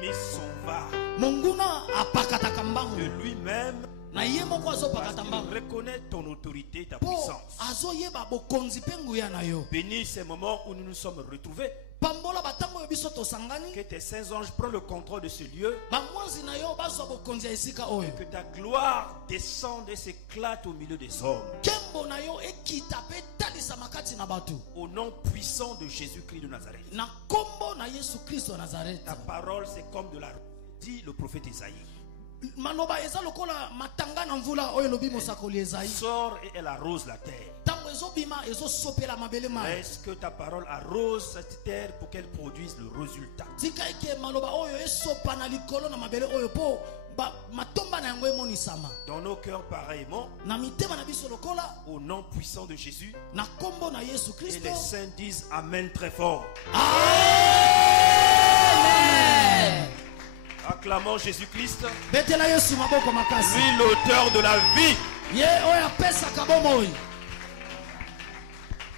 mis son va de lui-même. Il reconnaît ton autorité, ta puissance. Bénis ces moments où nous nous sommes retrouvés. Que tes saints anges prennent le contrôle de ce lieu. Que ta gloire descende et s'éclate au milieu des hommes. Au nom puissant de Jésus-Christ de Nazareth. Ta parole c'est comme de la dit le prophète Isaïe. Elle sort et elle arrose la terre. Est-ce que ta parole arrose cette terre pour qu'elle produise le résultat? Dans nos cœurs pareillement, au nom puissant de Jésus, et les saints disent Amen très fort. Amen. Acclamons Jésus-Christ, lui l'auteur de la vie.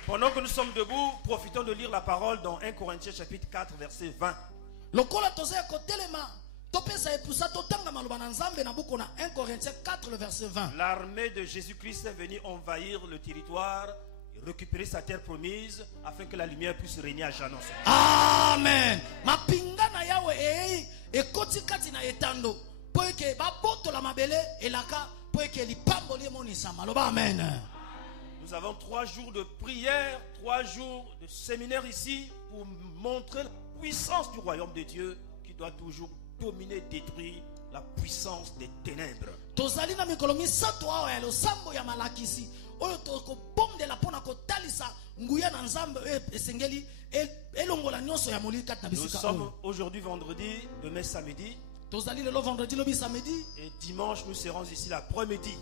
Pendant que nous sommes debout, profitons de lire la parole dans 1 Corinthiens chapitre 4 verset 20. L'armée de Jésus-Christ est venue envahir le territoire et récupérer sa terre promise afin que la lumière puisse régner à jamais. Amen. Nous avons 3 jours de prière, 3 jours de séminaire ici pour montrer la puissance du royaume de Dieu qui doit toujours dominer, détruire la puissance des ténèbres. Nous sommes aujourd'hui vendredi, demain samedi. Et dimanche nous serons ici l'après-midi.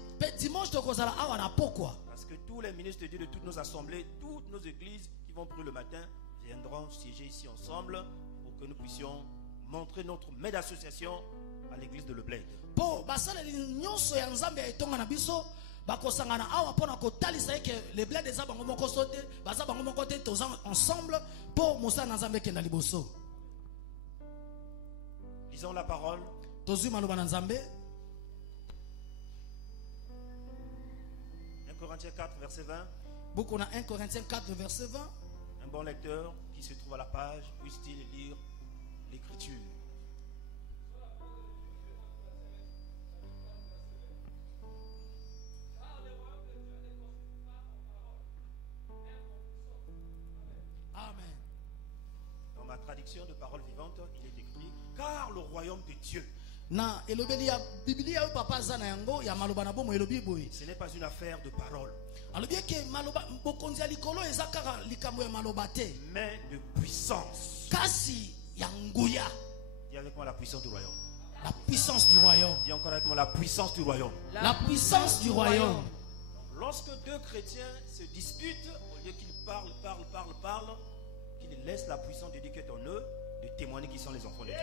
Parce que tous les ministres de Dieu de toutes nos assemblées, toutes nos églises qui vont prier le matin viendront siéger ici ensemble pour que nous puissions montrer notre main d'association à l'église de Le Bled. Lisons la parole. 1 Corinthiens 4 verset 20. 1 Corinthiens 4 verset 20. Un bon lecteur qui se trouve à la page puisse-t-il lire l'écriture. Amen. Dans ma traduction de parole vivante, il est écrit car le royaume de Dieu. Ce n'est pas une affaire de parole, mais de puissance. Dis avec moi la puissance du royaume. La puissance du royaume. Dis encore avec moi la puissance du royaume. La puissance du royaume. Lorsque deux chrétiens se disputent, au lieu qu'ils parlent, qu'ils laissent la puissance de Dieu qui est en eux de témoigner qu'ils sont les enfants de Dieu.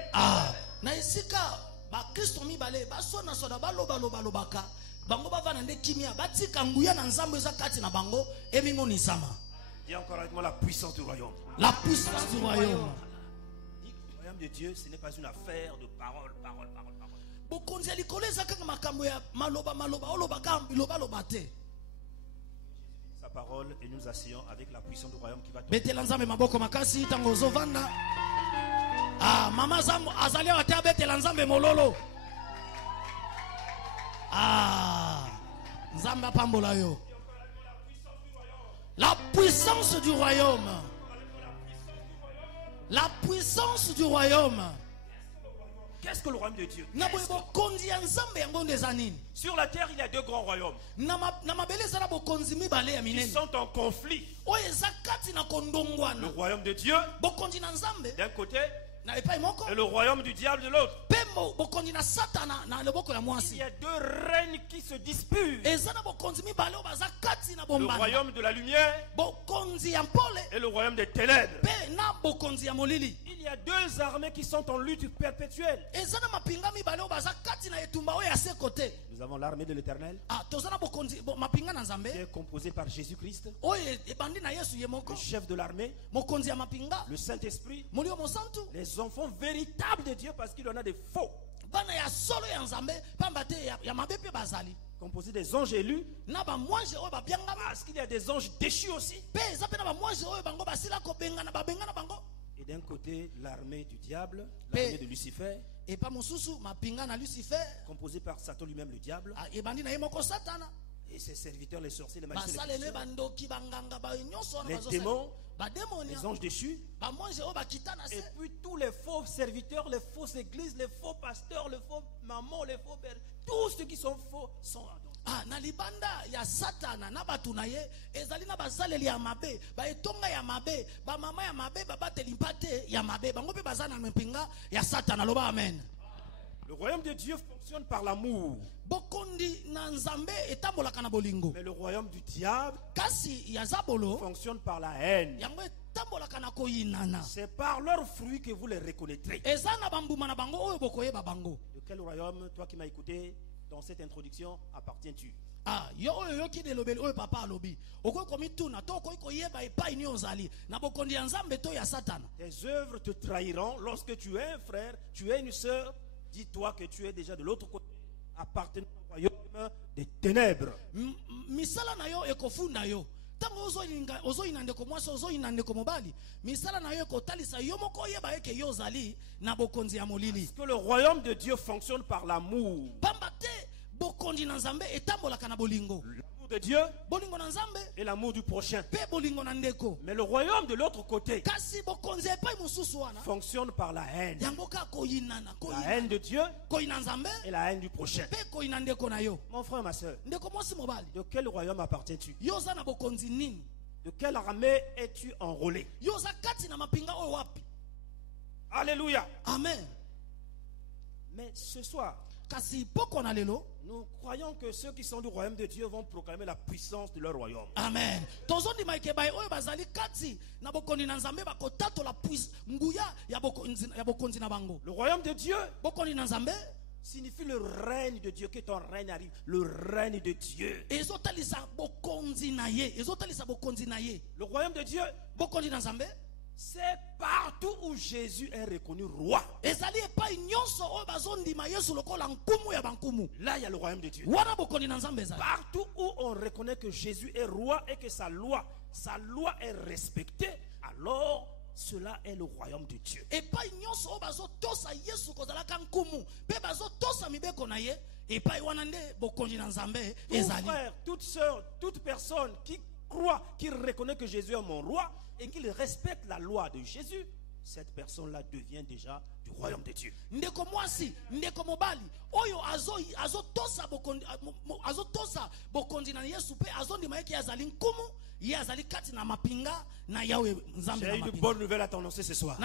Dis encore avec moi la puissance du royaume. La puissance du royaume. Dis que le royaume de Dieu, ce n'est pas une affaire de parole. Sa parole et nous asseyons avec la puissance du royaume qui va tomber. Ah, mama zambo azali watia betela nzambe mololo. Ah, nzambe pambola yo. La puissance du royaume. La puissance du royaume. Qu'est-ce que le royaume de Dieu? Sur la terre, il y a 2 grands royaumes. Ils sont en conflit. Le royaume de Dieu d'un côté et le royaume du diable de l'autre. Il y a 2 règnes qui se disputent. Le royaume de la lumière et le royaume des ténèbres. Il y a 2 armées qui sont en lutte perpétuelle. Nous avons l'armée de l'Éternel qui est composée par Jésus-Christ, le chef de l'armée, le Saint-Esprit, les des enfants véritables de Dieu parce qu'il y en a des faux. Composé des anges élus. Parce qu'il y a des anges déchus aussi. Et d'un côté, l'armée du diable, l'armée de Lucifer, composée par Satan lui-même, le diable, et ses serviteurs, les sorciers, les magiciens, les démons, les anges déchus, et puis tous les faux serviteurs, les fausses églises, les faux pasteurs, les faux mamans, les faux pères, tous ceux qui sont faux sont na libanda ya satana na batu na ye ezali na bazaleli ya mabe ba etonga ya mabe ba mama ya mabe ba bateli mpate ya mabe bango pe bazana na mpinga ya satana loba amen. Le royaume de Dieu fonctionne par l'amour. Mais le royaume du diable fonctionne par la haine. C'est par leurs fruits que vous les reconnaîtrez. De quel royaume, toi qui m'as écouté dans cette introduction, appartiens-tu? Tes œuvres te trahiront lorsque tu es un frère, tu es une sœur. Dis-toi que tu es déjà de l'autre côté, appartenant au royaume des ténèbres. Misala na yo ekofunda yo. Tango ozo inande ko mwasi ozo inande ko mobali. Misala na yo ekotalisa yo moko yeba eke yo zali na bokonzi ya molili. Parce que le royaume de Dieu fonctionne par l'amour. Pambate bokonzi na Nzambe etambola kana bolingo. L'amour de Dieu et l'amour du prochain. Mais le royaume de l'autre côté fonctionne par la haine. La haine de Dieu et la haine du prochain. Mon frère, ma soeur, de quel royaume appartiens-tu? De quelle armée es-tu enrôlé? Alléluia. Amen. Mais ce soir, nous croyons que ceux qui sont du royaume de Dieu vont proclamer la puissance de leur royaume. Amen. Le royaume de Dieu signifie le règne de Dieu. Que ton règne arrive. Le règne de Dieu. Le royaume de Dieu, c'est partout où Jésus est reconnu roi. Là, il y a le royaume de Dieu. Partout où on reconnaît que Jésus est roi et que sa loi est respectée, alors cela est le royaume de Dieu. Tout frère, toute soeur, toute personne qui croit, qui reconnaît que Jésus est mon roi et qu'il respecte la loi de Jésus, cette personne-là devient déjà du royaume de Dieu. J'ai une bonne nouvelle à t'annoncer ce soir.